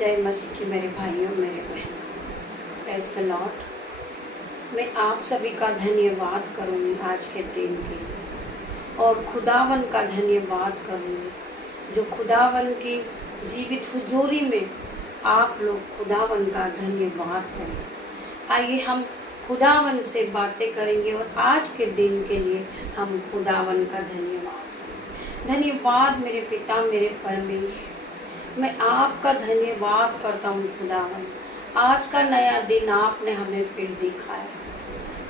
जय मसीह की मेरे भाइयों मेरे बहनों, प्रेज़ द लॉर्ड। मैं आप सभी का धन्यवाद करूँगी आज के दिन के लिए, और खुदावन का धन्यवाद करूँगी जो खुदावन की जीवित हुजूरी में आप लोग खुदावन का धन्यवाद करें। आइए हम खुदावन से बातें करेंगे और आज के दिन के लिए हम खुदावन का धन्यवाद करें। धन्यवाद मेरे पिता मेरे परमेश्वर, मैं आपका धन्यवाद करता हूँ खुदावन। आज का नया दिन आपने हमें फिर दिखाया,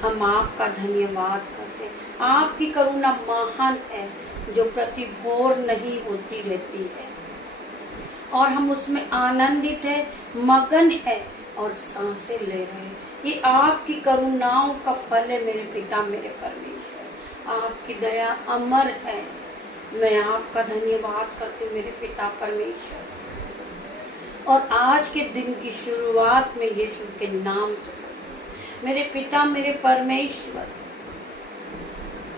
हम आपका धन्यवाद करते हैं। आपकी करुणा महान है जो प्रतिभोर नहीं होती रहती है, और हम उसमें आनंदित है, मगन है और सांसें ले रहे हैं। ये आपकी करुणाओं का फल है मेरे पिता मेरे परमेश्वर। आपकी दया अमर है। मैं आपका धन्यवाद करती हूँ मेरे पिता परमेश्वर। और आज के दिन की शुरुआत में यीशु के नाम से मेरे पिता मेरे परमेश्वर,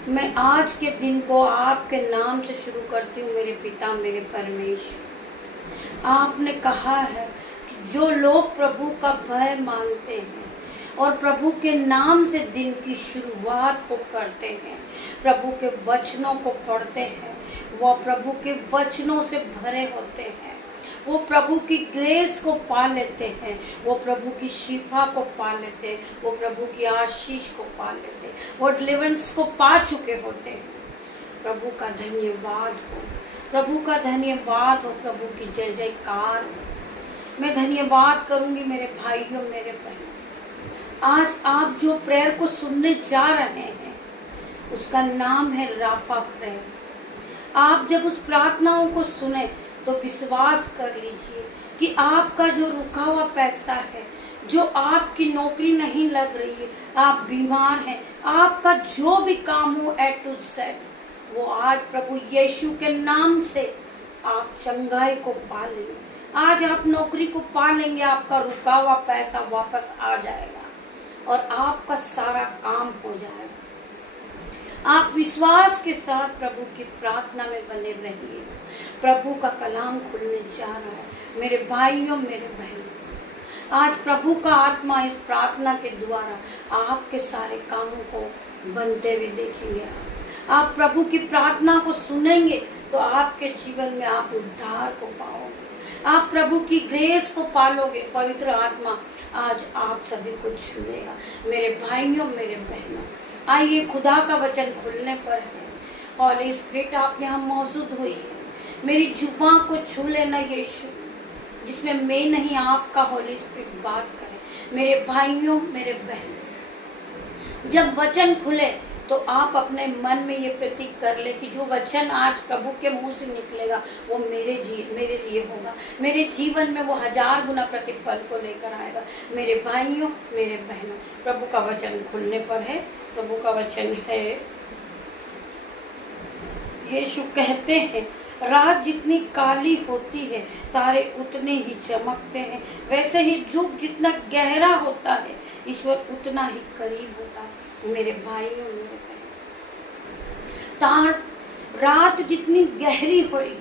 मैं आज के दिन को आपके नाम से शुरू करती हूँ मेरे पिता मेरे परमेश्वर। आपने कहा है कि जो लोग प्रभु का भय मानते हैं और प्रभु के नाम से दिन की शुरुआत को करते हैं, प्रभु के वचनों को पढ़ते हैं, वो प्रभु के वचनों से भरे होते हैं, वो प्रभु की ग्रेस को पा लेते हैं, वो प्रभु की शिफा को पा लेते हैं, वो प्रभु की आशीष को पा लेते हैं, वो डिलीवरेंस को पा चुके होते हैं। प्रभु का धन्यवाद हो, प्रभु का धन्यवाद हो, प्रभु की जय जयकार हो। मैं धन्यवाद करूंगी मेरे भाइयों मेरे बहनों। आज आप जो प्रेयर को सुनने जा रहे हैं उसका नाम है राफा प्रेयर। आप जब उस प्रार्थनाओं को सुने तो विश्वास कर लीजिए कि आपका जो रुका हुआ पैसा है, जो आपकी नौकरी नहीं लग रही है, आप बीमार हैं, आपका जो भी काम हो A to Z, वो आज प्रभु यीशु के नाम से आप चंगाई को पा लेंगे। आज आप नौकरी को पा लेंगे, आपका रुका हुआ पैसा वापस आ जाएगा और आपका सारा काम हो जाएगा। आप विश्वास के साथ प्रभु की प्रार्थना में बने रहिए। प्रभु का कलाम खुलने जा रहा है मेरे भाइयों मेरे बहनों। आज प्रभु का आत्मा इस प्रार्थना के द्वारा आपके सारे कामों को बनते हुए देखेंगे। आप प्रभु की प्रार्थना को सुनेंगे तो आपके जीवन में आप उद्धार को पाओगे, आप प्रभु की ग्रेस को पालोगे। पवित्र आत्मा आज आप सभी को छुएगा मेरे भाइयों मेरे बहनों। आइए खुदा का वचन खुलने पर है और इस स्पिरिट आपने हम मौजूद हुई है। मेरी जुबान को छू लेना यीशु, जिसमें मैं नहीं आपका होली स्पिरिट बात करे। मेरे भाइयों मेरे बहनों, जब वचन खुले तो आप अपने मन में ये प्रतीक कर ले कि जो वचन आज प्रभु के मुंह से निकलेगा वो मेरे लिए होगा, मेरे जीवन में वो 1000 गुना प्रतिफल को लेकर आएगा। मेरे भाइयों मेरे बहनों, प्रभु का वचन खुलने पर है। प्रभु का वचन है, यीशु कहते हैं, रात जितनी काली होती है तारे उतने ही चमकते हैं, वैसे ही जुग जितना गहरा होता है ईश्वर उतना ही करीब होता है। मेरे भाइयों मेरे बहनों, रात जितनी गहरी होगी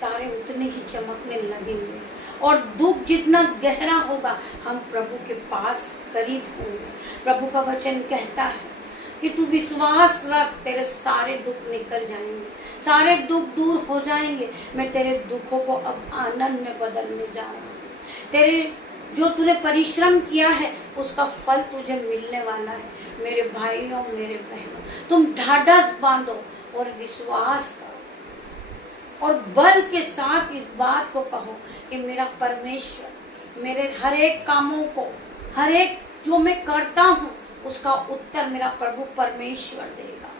तारे उतने ही चमकने लगेंगे, और दुख जितना गहरा होगा हम प्रभु के पास करीब होंगे। प्रभु का वचन कहता है कि तू विश्वास रख, तेरे सारे दुख निकल जाएंगे, सारे दुख दूर हो जाएंगे। मैं तेरे दुखों को अब आनंद में बदलने जा रहा हूँ। तेरे जो तूने परिश्रम किया है उसका फल तुझे मिलने वाला है। मेरे भाइयों मेरे बहनों, तुम ढाढ़स बांधो और विश्वास करो और बल के साथ इस बात को कहो कि मेरा परमेश्वर मेरे हर एक कामों को, हर एक जो मैं करता हूँ उसका उत्तर मेरा प्रभु परमेश्वर देगा।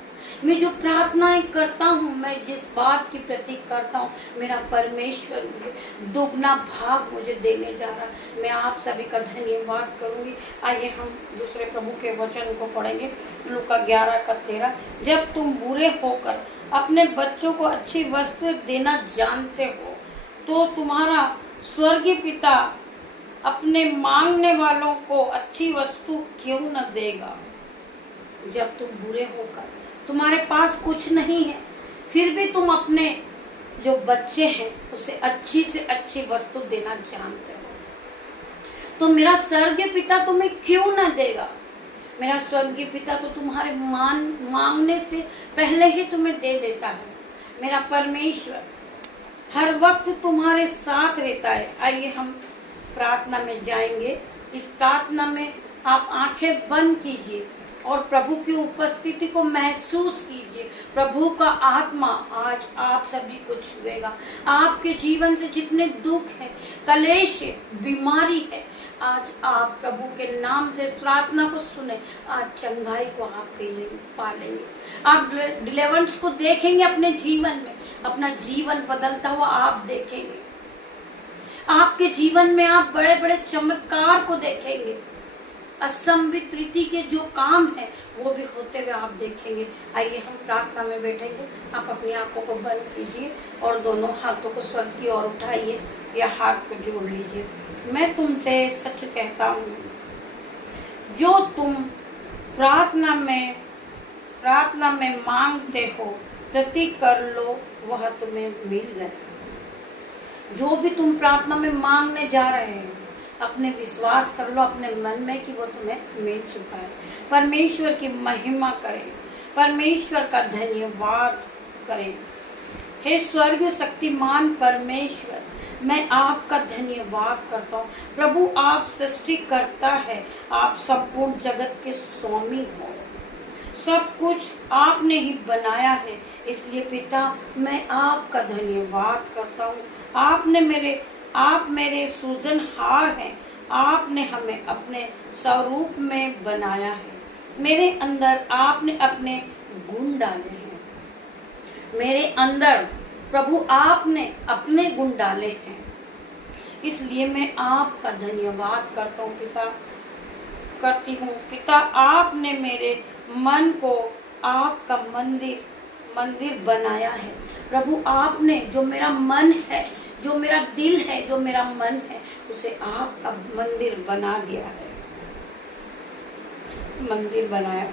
मैं जो प्रार्थनाएं करता हूँ, मैं जिस बात की प्रतीक करता हूँ, मेरा परमेश्वर मुझे दुगना भाग मुझे देने जा रहा है। मैं आप सभी का धन्यवाद करूँगी। आइए हम दूसरे प्रभु के वचन को पढ़ेंगे। लूका 11:13, जब तुम बुरे होकर अपने बच्चों को अच्छी वस्तुएं देना जानते हो तो तुम्हारा स्वर्गीय पिता अपने मांगने वालों को अच्छी वस्तु क्यों न देगा। जब तुम बुरे होकर, तुम्हारे पास कुछ नहीं है, फिर भी तुम अपने जो बच्चे हैं उसे अच्छी से अच्छी वस्तु देना जानते हो, तो मेरा स्वर्गीय पिता तुम्हें क्यों न देगा। मेरा स्वर्गीय पिता तो तुम्हारे मांगने से पहले ही तुम्हें दे देता है। मेरा परमेश्वर हर वक्त तुम्हारे साथ रहता है। आइए हम प्रार्थना में जाएंगे। इस प्रार्थना में आप आंखें बंद कीजिए और प्रभु की उपस्थिति को महसूस कीजिए। प्रभु का आत्मा आज आप सभी को छुएगा। आपके जीवन से जितने दुख है, कलेश है, बीमारी है, आज आप प्रभु के नाम से प्रार्थना को सुने। आज चंगाई को आप पा लेंगे। आप डिलीवरेंस को देखेंगे अपने जीवन में, अपना जीवन बदलता हुआ आप देखेंगे। आपके जीवन में आप बड़े बड़े चमत्कार को देखेंगे। असंभित रीति के जो काम है वो भी होते हुए आप देखेंगे। आइए हम प्रार्थना में बैठेंगे। आप अपनी आंखों को बंद कीजिए और दोनों हाथों को स्वर्ग की ओर उठाइए या हाथ को जोड़ लीजिए। मैं तुमसे सच कहता हूँ, जो तुम प्रार्थना में मांगते हो प्रति कर लो, वह तुम्हें मिल गया। जो भी तुम प्रार्थना में मांगने जा रहे हैं, अपने विश्वास कर लो अपने मन में कि वो तुम्हें मिल चुका है। परमेश्वर की महिमा करें, परमेश्वर का धन्यवाद करें। हे स्वर्गीय शक्तिमान परमेश्वर, मैं आपका धन्यवाद करता हूँ। प्रभु आप सृष्टि करता है, आप संपूर्ण जगत के स्वामी हो। सब कुछ आपने ही बनाया है, इसलिए पिता मैं आपका धन्यवाद करता हूँ। आप मेरे सृजनहार हैं। आपने हमें अपने स्वरूप में बनाया है। मेरे अंदर आपने अपने गुण डाले हैं। मेरे अंदर प्रभु आपने अपने गुण डाले हैं, इसलिए मैं आपका धन्यवाद करता हूँ करती हूँ। पिता आपने मेरे मन को आपका मंदिर बनाया है। प्रभु आपने जो मेरा मन है, जो मेरा दिल है, जो मेरा मन है, उसे आपका मंदिर बना दिया है, मंदिर बनाया।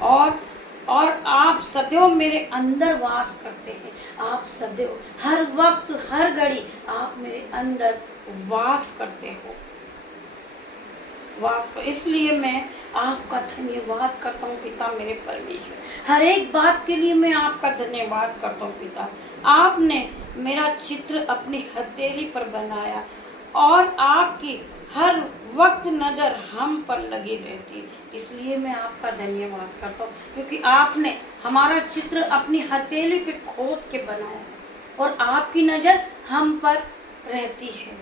और आप सदैव मेरे अंदर वास करते हैं। आप सदैव हर वक्त हर घड़ी आप मेरे अंदर वास करते हो, इसलिए मैं आपका धन्यवाद करता हूँ पिता मेरे परमेश्वर। हर एक बात के लिए मैं आपका धन्यवाद करता हूँ पिता। आपने मेरा चित्र अपनी हथेली पर बनाया और आपकी हर वक्त नजर हम पर लगी रहती, इसलिए मैं आपका धन्यवाद करता हूँ, क्योंकि आपने हमारा चित्र अपनी हथेली पे खोद के बनाया और आपकी नजर हम पर रहती है।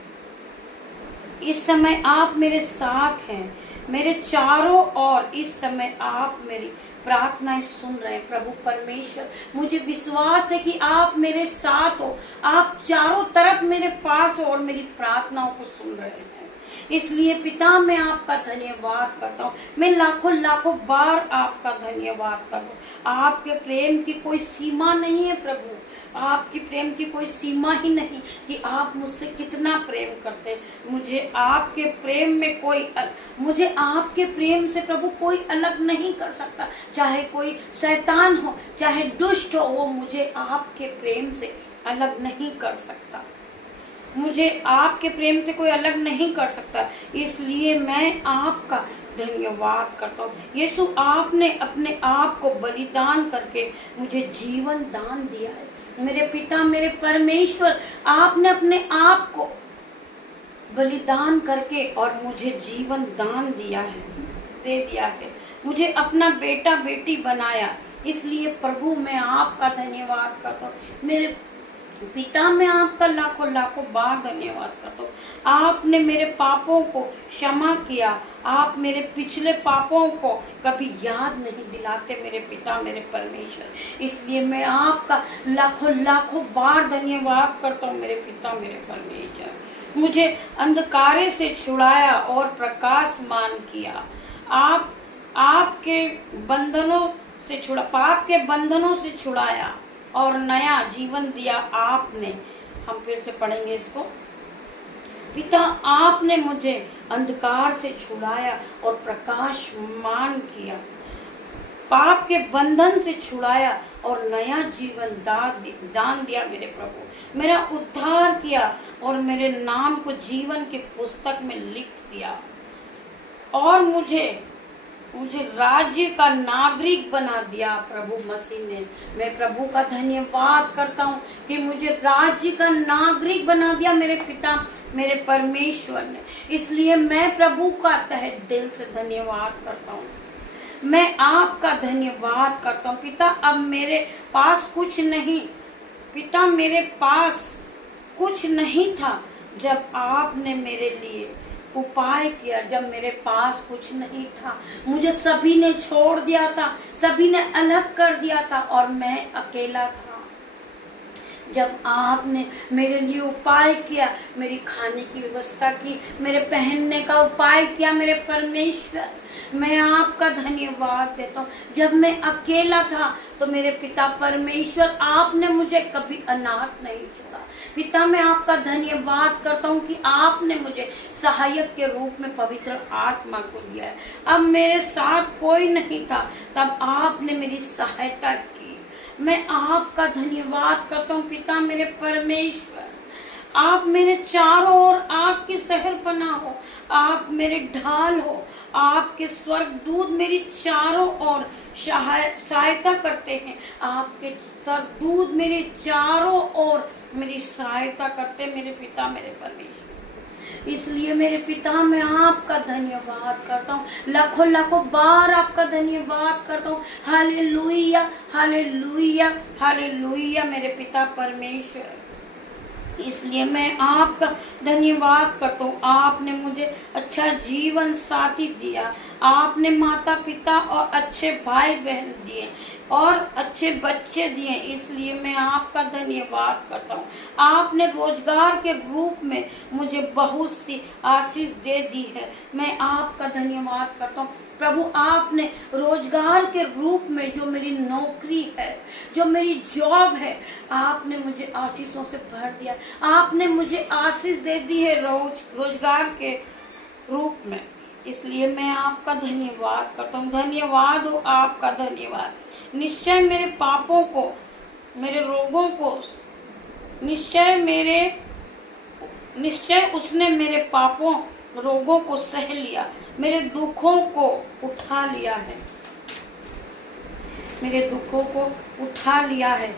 इस समय आप मेरे साथ हैं, मेरे चारों ओर इस समय आप मेरी प्रार्थनाएं सुन रहे हैं। प्रभु परमेश्वर, मुझे विश्वास है कि आप मेरे साथ हो, आप चारों तरफ मेरे पास हो और मेरी प्रार्थनाओं को सुन रहे हैं। इसलिए पिता मैं आपका धन्यवाद करता हूँ। मैं लाखों बार आपका धन्यवाद करता हूँ। आपके प्रेम की कोई सीमा नहीं है प्रभु, आपकी प्रेम की कोई सीमा ही नहीं कि आप मुझसे कितना प्रेम करते हैं। मुझे आपके प्रेम से प्रभु कोई अलग नहीं कर सकता। चाहे कोई शैतान हो, चाहे दुष्ट हो, वो मुझे आपके प्रेम से अलग नहीं कर सकता। मुझे आपके प्रेम से कोई अलग नहीं कर सकता, इसलिए मैं आपका धन्यवाद करता हूँ। यीशु, आपने अपने आप को बलिदान करके मुझे जीवन दान दिया है। मेरे पिता मेरे परमेश्वर, आपने अपने आप को बलिदान करके और मुझे जीवन दान दे दिया है। मुझे अपना बेटा बेटी बनाया, इसलिए प्रभु मैं आपका धन्यवाद करता हूँ। मेरे पिता मैं आपका लाखों बार धन्यवाद करता हूँ। आपने मेरे पापों को क्षमा किया, आप मेरे पिछले पापों को कभी याद नहीं दिलाते मेरे पिता मेरे परमेश्वर, इसलिए मैं आपका लाखों बार धन्यवाद करता हूँ मेरे पिता मेरे परमेश्वर। मुझे अंधकारे से छुड़ाया और प्रकाशमान किया। आपके बंधनों से पाप के बंधनों से छुड़ाया और नया जीवन दिया आपने। हम फिर से पढ़ेंगे इसको। पिता आपने मुझे अंधकार से छुड़ाया और प्रकाशमान किया। पाप के बंधन से छुड़ाया और नया जीवन दान दिया मेरे प्रभु। मेरा उद्धार किया और मेरे नाम को जीवन की पुस्तक में लिख दिया और मुझे राज्य का नागरिक बना दिया प्रभु मसीह ने। मैं प्रभु का धन्यवाद करता हूँ कि मुझे राज्य का नागरिक बना दिया मेरे पिता मेरे परमेश्वर ने। इसलिए मैं प्रभु का तहे दिल से धन्यवाद करता हूँ। मैं आपका धन्यवाद करता हूँ पिता। अब मेरे पास कुछ नहीं पिता, मेरे पास कुछ नहीं था जब आपने मेरे लिए उपाय किया। जब मेरे पास कुछ नहीं था, मुझे सभी ने छोड़ दिया था, सभी ने अलग कर दिया था और मैं अकेला था। जब आपने मेरे लिए उपाय किया, मेरी खाने की व्यवस्था की, मेरे पहनने का उपाय किया मेरे परमेश्वर, मैं आपका धन्यवाद देता हूँ। जब मैं अकेला था तो मेरे पिता परमेश्वर आपने मुझे कभी अनाथ नहीं छोड़ा। पिता, मैं आपका धन्यवाद करता हूँ कि आपने मुझे सहायक के रूप में पवित्र आत्मा को दिया है। अब मेरे साथ कोई नहीं था, तब आपने मेरी सहायता की। मैं आपका धन्यवाद करता हूँ पिता मेरे परमेश्वर। आप मेरे चारों ओर आग की शहरपनाह हो, आप मेरे ढाल हो, आपके स्वर्गदूत मेरी चारों ओर सहायता करते हैं। आपके स्वर्गदूत मेरे चारों ओर मेरी सहायता करते हैं मेरे पिता मेरे परमेश्वर। इसलिए मेरे पिता मैं आपका धन्यवाद करता हूँ, लाखों लाखों बार आपका धन्यवाद करता हूँ। हालेलुया हालेलुया हालेलुया मेरे पिता परमेश्वर। इसलिए मैं आपका धन्यवाद करता हूँ। आपने मुझे अच्छा जीवन साथी दिया, आपने माता पिता और अच्छे भाई बहन दिए और अच्छे बच्चे दिए। इसलिए मैं आपका धन्यवाद करता हूँ। आपने रोजगार के रूप में मुझे बहुत सी आशीष दे दी है, मैं आपका धन्यवाद करता हूँ प्रभु। आपने रोजगार के रूप में जो मेरी नौकरी है, जो मेरी जॉब है, आपने मुझे आशीषों से भर दिया। आपने मुझे आशीष दे दी है रोजगार के रूप में। इसलिए मैं आपका धन्यवाद करता हूँ। धन्यवाद हो आपका, धन्यवाद। निश्चय मेरे पापों को, मेरे रोगों को, निश्चय उसने मेरे पापों रोगों को सह लिया, मेरे दुखों को उठा लिया है, मेरे दुखों को उठा लिया है।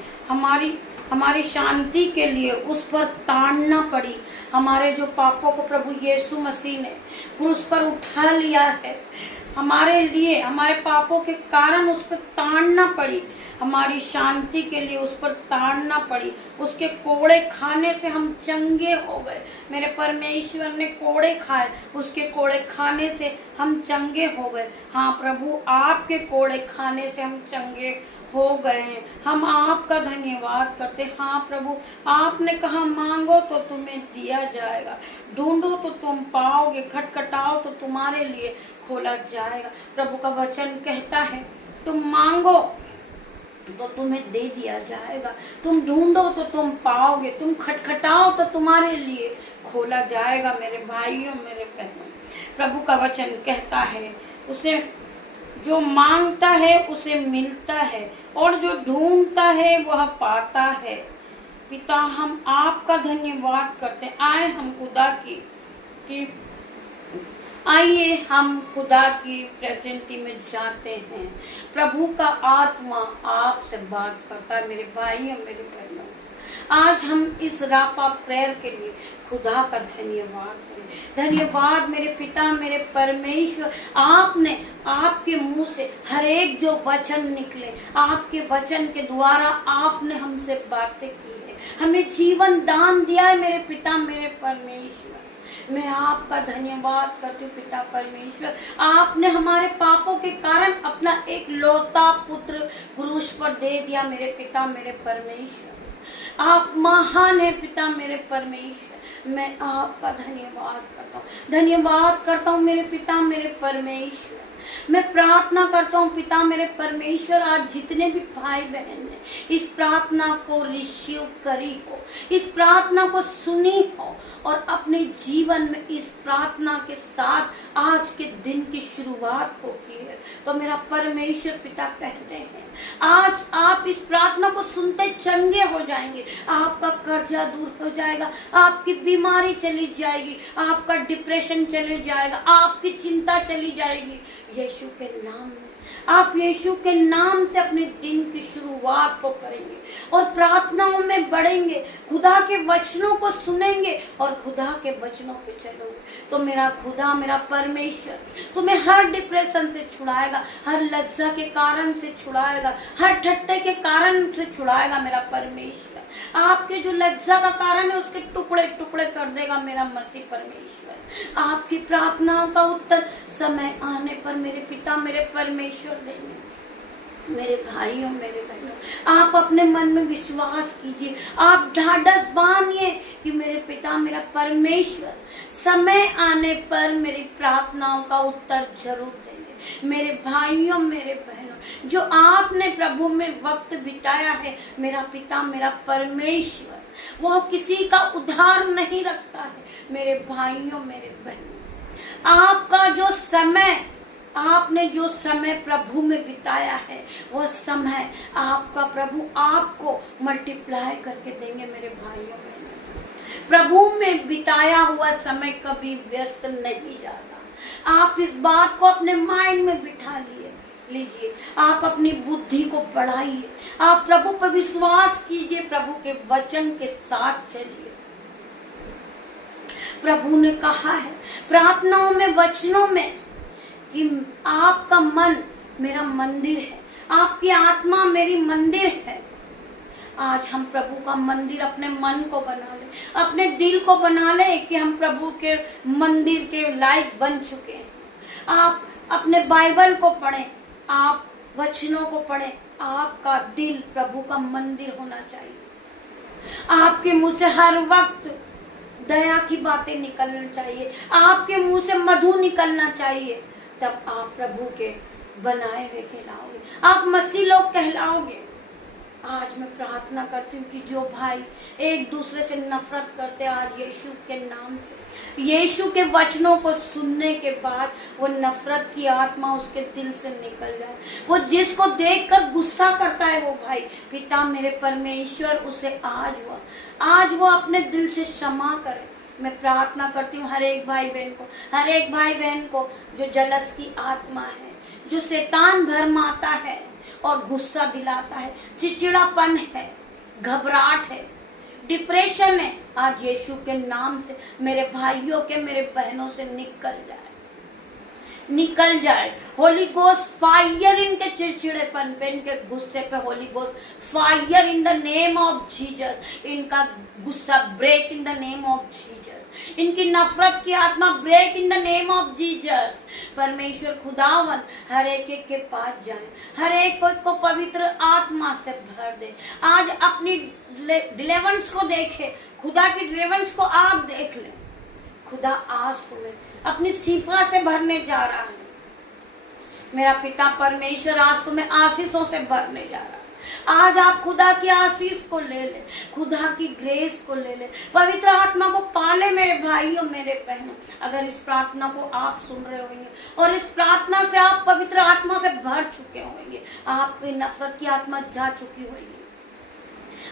हमारी शांति के लिए उस पर ताड़ना पड़ी। हमारे जो पापों को प्रभु यीशु मसीह ने क्रूस पर उठा लिया है, हमारे लिए, हमारे पापों के कारण उस पर ताड़ना पड़ी। हमारी शांति के लिए उस पर ताड़ना पड़ी। उसके कोड़े खाने से हम चंगे हो गए। मेरे परमेश्वर ने कोड़े खाए, उसके कोड़े खाने से हम चंगे हो गए। हाँ प्रभु, आपके कोड़े खाने से हम चंगे हो गए हैं। हम आपका धन्यवाद करते। हाँ प्रभु, आपने कहा मांगो तो तुम्हें दिया जाएगा, ढूंढो तो तुम पाओगे, खटखटाओ तो तुम्हारे लिए खोला जाएगा। प्रभु का वचन कहता है तुम मांगो तो तुम्हें दे दिया जाएगा, तुम ढूंढो तो तुम पाओगे, तुम खटखटाओ तो तुम्हारे लिए खोला जाएगा। मेरे भाइयों मेरे बहनों, प्रभु का वचन कहता है उसे जो मांगता है उसे मिलता है और जो ढूंढता है वह पाता है। पिता, हम आपका धन्यवाद करते हैं। आइए हम खुदा की प्रेजेंटी में जाते हैं। प्रभु का आत्मा आपसे बात करता है मेरे भाइयों मेरे बहनों। आज हम इस राफा प्रेयर के लिए खुदा का धन्यवाद करें। धन्यवाद मेरे पिता मेरे परमेश्वर, आपने आपके मुंह से हर एक जो वचन निकले, आपके वचन के द्वारा आपने हमसे बातें की है, हमें जीवन दान दिया है मेरे पिता मेरे परमेश्वर। मैं आपका धन्यवाद करती हूँ पिता परमेश्वर। आपने हमारे पापों के कारण अपना एक लौता पुत्र क्रूस पर दे दिया मेरे पिता मेरे परमेश्वर। आप महान है पिता मेरे परमेश्वर। मैं आपका धन्यवाद करता हूँ, धन्यवाद करता हूँ मेरे पिता मेरे परमेश्वर। मैं प्रार्थना करता हूँ पिता मेरे परमेश्वर, आज जितने भी भाई बहन ने इस प्रार्थना को रिसीव करी हो, इस प्रार्थना को सुनी हो और अपने जीवन में इस प्रार्थना के साथ आज के दिन की शुरुआत हो की है, तो मेरा परमेश्वर पिता कहते हैं आज आप इस प्रार्थना को सुनते चंगे हो जाएंगे, आपका कर्जा दूर हो जाएगा, आपकी बीमारी चली जाएगी, आपका डिप्रेशन चले जाएगा, आपकी चिंता चली जाएगी। यीशु के नाम में आप यीशु के नाम से अपने दिन की शुरुआत को करेंगे और प्रार्थनाओं में बढ़ेंगे, खुदा के वचनों को सुनेंगे और खुदा के वचनों पे चलोगे, तो मेरा खुदा मेरा परमेश्वर तुम्हें हर डिप्रेशन से छुड़ाएगा, हर लज्जा के कारण से छुड़ाएगा, हर ठट्टे के कारण से छुड़ाएगा। मेरा परमेश्वर आपके जो लज्जा का कारण है उसके टुकड़े टुकड़े कर देगा मेरा मसीह परमेश्वर। आपकी प्रार्थनाओं का उत्तर समय आने पर मेरे पिता मेरे परमेश्वर देंगे। मेरे भाइयों मेरे बहनों, आप अपने मन में विश्वास कीजिए, आप ढाढ़स बांधिए कि मेरे पिता मेरा परमेश्वर समय आने पर मेरी प्रार्थनाओं का उत्तर जरूर देंगे। मेरे भाइयों मेरे बहनों, जो आपने प्रभु में वक्त बिताया है, मेरा पिता मेरा परमेश्वर वो किसी का उधार नहीं रखता है। मेरे भाइयों मेरे बहनों, आपका जो समय आपने जो समय प्रभु में बिताया है वह समय आपका प्रभु आपको मल्टीप्लाई करके देंगे। मेरे भाइयों बहनों, प्रभु में बिताया हुआ समय कभी व्यस्त नहीं जाता। आप इस बात को अपने माइंड में बिठा लीजिए, आप अपनी बुद्धि को बढ़ाइए, आप प्रभु पर विश्वास कीजिए, प्रभु के वचन के साथ चलिए। प्रभु ने कहा है प्रार्थनाओं में वचनों में कि आपका मन मेरा मंदिर है, आपकी आत्मा मेरी मंदिर है। आज हम प्रभु का मंदिर अपने मन को बना ले, अपने दिल को बना ले कि हम प्रभु के मंदिर के लायक बन चुके हैं। आप अपने बाइबल को पढ़ें, आप वचनों को पढ़ें, आपका दिल प्रभु का मंदिर होना चाहिए। आपके मुंह से हर वक्त दया की बातें निकलना चाहिए, आपके मुंह से मधु निकलना चाहिए, तब आप प्रभु के बनाए हुए कहलाओगे, आप मसीह लोग कहलाओगे। आज मैं प्रार्थना करती हूँ कि जो भाई एक दूसरे से नफरत करते, आज यीशु के नाम से, यीशु के वचनों को सुनने के बाद वो नफरत की आत्मा उसके दिल से निकल जाए। वो जिसको देखकर गुस्सा करता है वो भाई, पिता मेरे परमेश्वर उसे आज वो अपने दिल से क्षमा करे। मैं प्रार्थना करती हूँ हर एक भाई बहन को जो जलस की आत्मा है, जो शैतान भरमाता है और गुस्सा दिलाता है, चिड़चिड़ापन है, घबराहट है, डिप्रेशन है, आज यीशु के नाम से मेरे भाइयों के मेरे बहनों से निकल जाए। होली गोस्ट फायर इनके चिड़चिड़ेपन पे, इनके गुस्से पे holy ghost fire in the name of Jesus. इनका गुस्सा break in the name of Jesus, इनकी नफरत की आत्मा break in the name of Jesus. परमेश्वर खुदावन हर एक के पास जाए, हर एक को पवित्र आत्मा से भर दे। आज अपनी डिलीवरेंस को देखे, खुदा की डिलीवरेंस को आप देख लें। खुदा आज तुम्हें अपनी सिफा से भरने जा रहा है। मेरा पिता परमेश्वर आज तुम्हें आशीषों से भरने जा रहा है। आज आप खुदा की आशीष को ले ले, खुदा की ग्रेस को ले ले, पवित्र आत्मा को पाले। मेरे भाइयों मेरे बहनों, अगर इस प्रार्थना को आप सुन रहे होंगे और इस प्रार्थना से आप पवित्र आत्मा से भर चुके होंगे, आपकी नफरत की आत्मा जा चुकी होगी,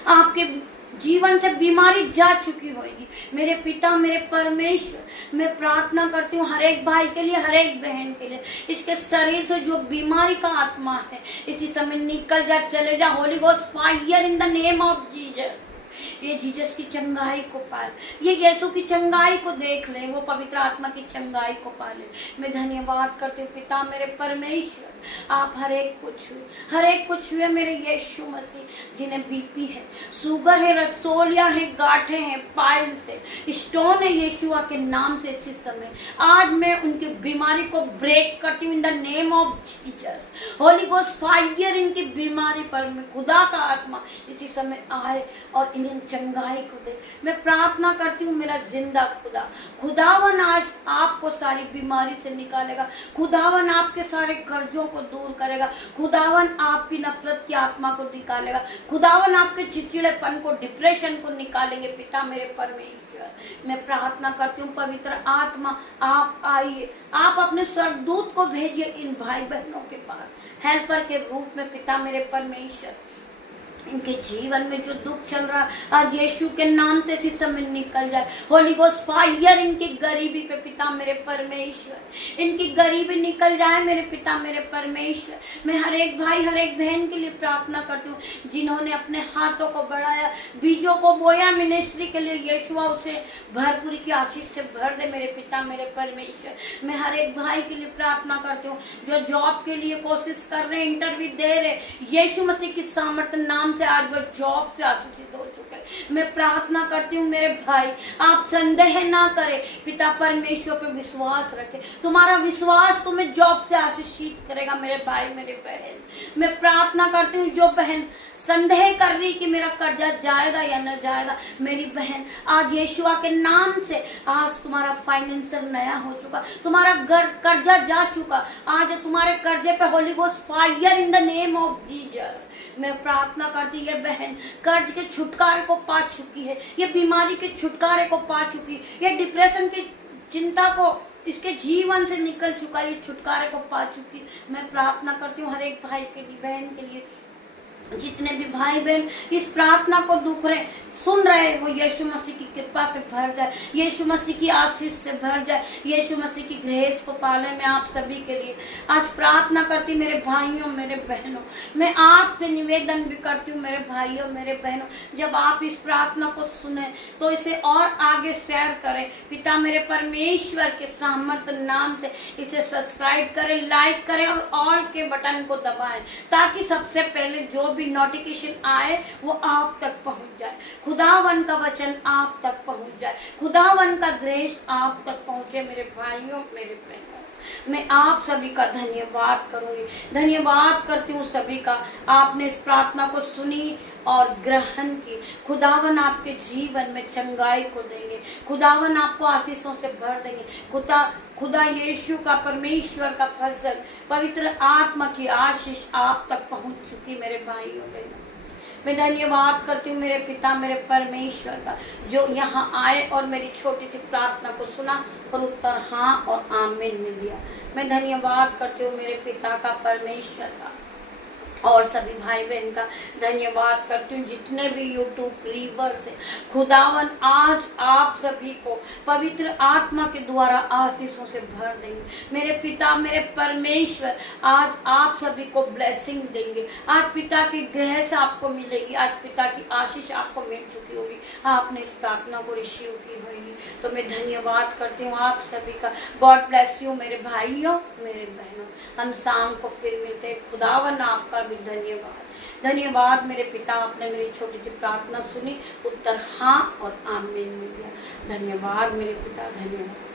आपके जीवन से बीमारी जा चुकी होगी। मेरे पिता मेरे परमेश्वर, मैं प्रार्थना करती हूँ हर एक भाई के लिए, हर एक बहन के लिए, इसके शरीर से जो बीमारी का आत्मा है इसी समय निकल जा, चले जा। Holi ghost fire in the name of Jesus. ये जीसस की चंगाई को पाल, ये यीशु की चंगाई को देख ले, वो पवित्र आत्मा की चंगाई को पाले। मैं धन्यवाद करती हूँ पिता मेरे परमेश्वर, आप हर एक को छुए मेरे यीशु मसीह, जिन्हें बीपी है, शुगर है, रसोलिया है, गांठे हैं, पाइल्स है, स्टोन है, यीशुआ के नाम से इसी समय आज मैं उनकी बीमारी को ब्रेक करती हूँ इन the name of Jesus. Holi ghost fire इनकी बीमारी पर, मैं खुदा का आत्मा इसी समय आए और इन चंगाई को दे। मैं प्रार्थना करती हूँ मेरा जिंदा खुदावन आज आपको सारी बीमारी से निकालेगा। खुदावन आपके सारे कर्जों को दूर करेगा। खुदावन आपकी नफरत की आत्मा को निकालेगा। खुदावन आपके चिड़चिड़ेपन को, डिप्रेशन को निकालेंगे। पिता मेरे परमेश्वर, मैं प्रार्थना करती हूँ पवित्र आत्मा आप आइए, आप अपने स्वर्गदूत को भेजिए इन भाई बहनों के पास हेल्पर के रूप में। पिता मेरे परमेश्वर, इनके जीवन में जो दुख चल रहा आज यीशु के नाम से इसी समय निकल जाए। होली गोस्ट फायर इनकी गरीबी पे पिता मेरे परमेश्वर, इनकी गरीबी निकल जाए मेरे पिता मेरे परमेश्वर। मैं हर एक भाई हर एक बहन के लिए प्रार्थना करती हूँ जिन्होंने अपने हाथों को बढ़ाया, बीजों को बोया मिनिस्ट्री के लिए। यीशु उसे भरपूरी की आशीष से भर दे मेरे पिता मेरे परमेश्वर। मैं हर एक भाई के लिए प्रार्थना करती हूँ जो जॉब के लिए कोशिश कर रहे, इंटरव्यू दे रहे, यीशु मसीह की सामर्थ्य नाम से आज वो जॉब से आशीषित हो चुके। मैं प्रार्थना करती हूँ मेरे भाई आप संदेह ना करें, पिता परमेश्वर पे विश्वास रखें। तुम्हारा विश्वास तुम्हें जॉब से आशीषित करेगा मेरे भाई मेरे बहन। मैं प्रार्थना करती हूँ जो बहन संदेह कर रही कि मेरा कर्जा जाएगा या न जाएगा, मेरी बहन आज यीशुआ के नाम से आज तुम्हारा फाइनेंशियल नया हो चुका, तुम्हारा कर्जा जा चुका। आज तुम्हारे कर्जे पे holy ghost fire in the name of Jesus. मैं प्रार्थना करती ये बहन कर्ज के छुटकारे को पा चुकी है, ये बीमारी के छुटकारे को पा चुकी है, ये डिप्रेशन की चिंता को इसके जीवन से निकल चुका, ये छुटकारे को पा चुकी। मैं प्रार्थना करती हूँ हर एक भाई के लिए बहन के लिए, जितने भी भाई बहन इस प्रार्थना को दुख रहे सुन रहे, वो यीशु मसीह की कृपा से भर जाए, यीशु मसीह की आशीष से भर जाए, यीशु मसीह की ग्रेस को पाले। मैं आप सभी के लिए आज प्रार्थना करती मेरे भाइयों मेरे बहनों, मैं आपसे निवेदन भी करती हूँ मेरे भाइयों मेरे बहनों, जब आप इस प्रार्थना को सुने तो इसे और आगे शेयर करें। पिता मेरे परमेश्वर के सामर्थ्य नाम से इसे सब्सक्राइब करें, लाइक करें और ऑल के बटन को दबाएं, ताकि सबसे पहले जो भी नोटिफिकेशन आए वो आप तक पहुंच जाए, खुदावन का वचन आप तक पहुंच जाए, खुदावन का ग्रेस आप तक पहुंचे। मेरे भाइयों मेरे बहनों, मैं आप सभी का धन्यवाद करूंगी, धन्यवाद करती हूँ सभी का। आपने इस प्रार्थना को सुनी और ग्रहण की। खुदावन आपके जीवन में चंगाई को देंगे, खुदावन आपको आशीषों से भर देंगे। खुदा यीशु का परमेश्वर का फजल पवित्र आत्मा की आशीष आप तक पहुंच चुकी मेरे भाइयों बहनों। मैं धन्यवाद करती हूँ मेरे पिता मेरे परमेश्वर का, जो यहाँ आए और मेरी छोटी सी प्रार्थना को सुना और उत्तर हाँ और आमीन में दिया। मैं धन्यवाद करती हूँ मेरे पिता का परमेश्वर का और सभी भाई बहन का धन्यवाद करती हूँ, जितने भी यूट्यूब रीवर से। खुदावन आज आप सभी को पवित्र आत्मा के द्वारा आशीषों से भर देंगे। मेरे पिता मेरे परमेश्वर आज आप सभी को ब्लेसिंग देंगे। आज पिता की ग्रह आपको मिलेगी, आज पिता की आशीष आपको मिल चुकी होगी, आपने इस प्रार्थना को रिसीव की होगी। तो मैं धन्यवाद करती हूँ आप सभी का। गॉड ब्लेस यू मेरे भाइयों मेरे बहनों। हम शाम को फिर मिलते हैं। खुदावन आपका भी धन्यवाद। धन्यवाद मेरे पिता, आपने मेरी छोटी सी प्रार्थना सुनी, उत्तर हाँ और आमीन मिल गया। धन्यवाद मेरे पिता, धन्यवाद।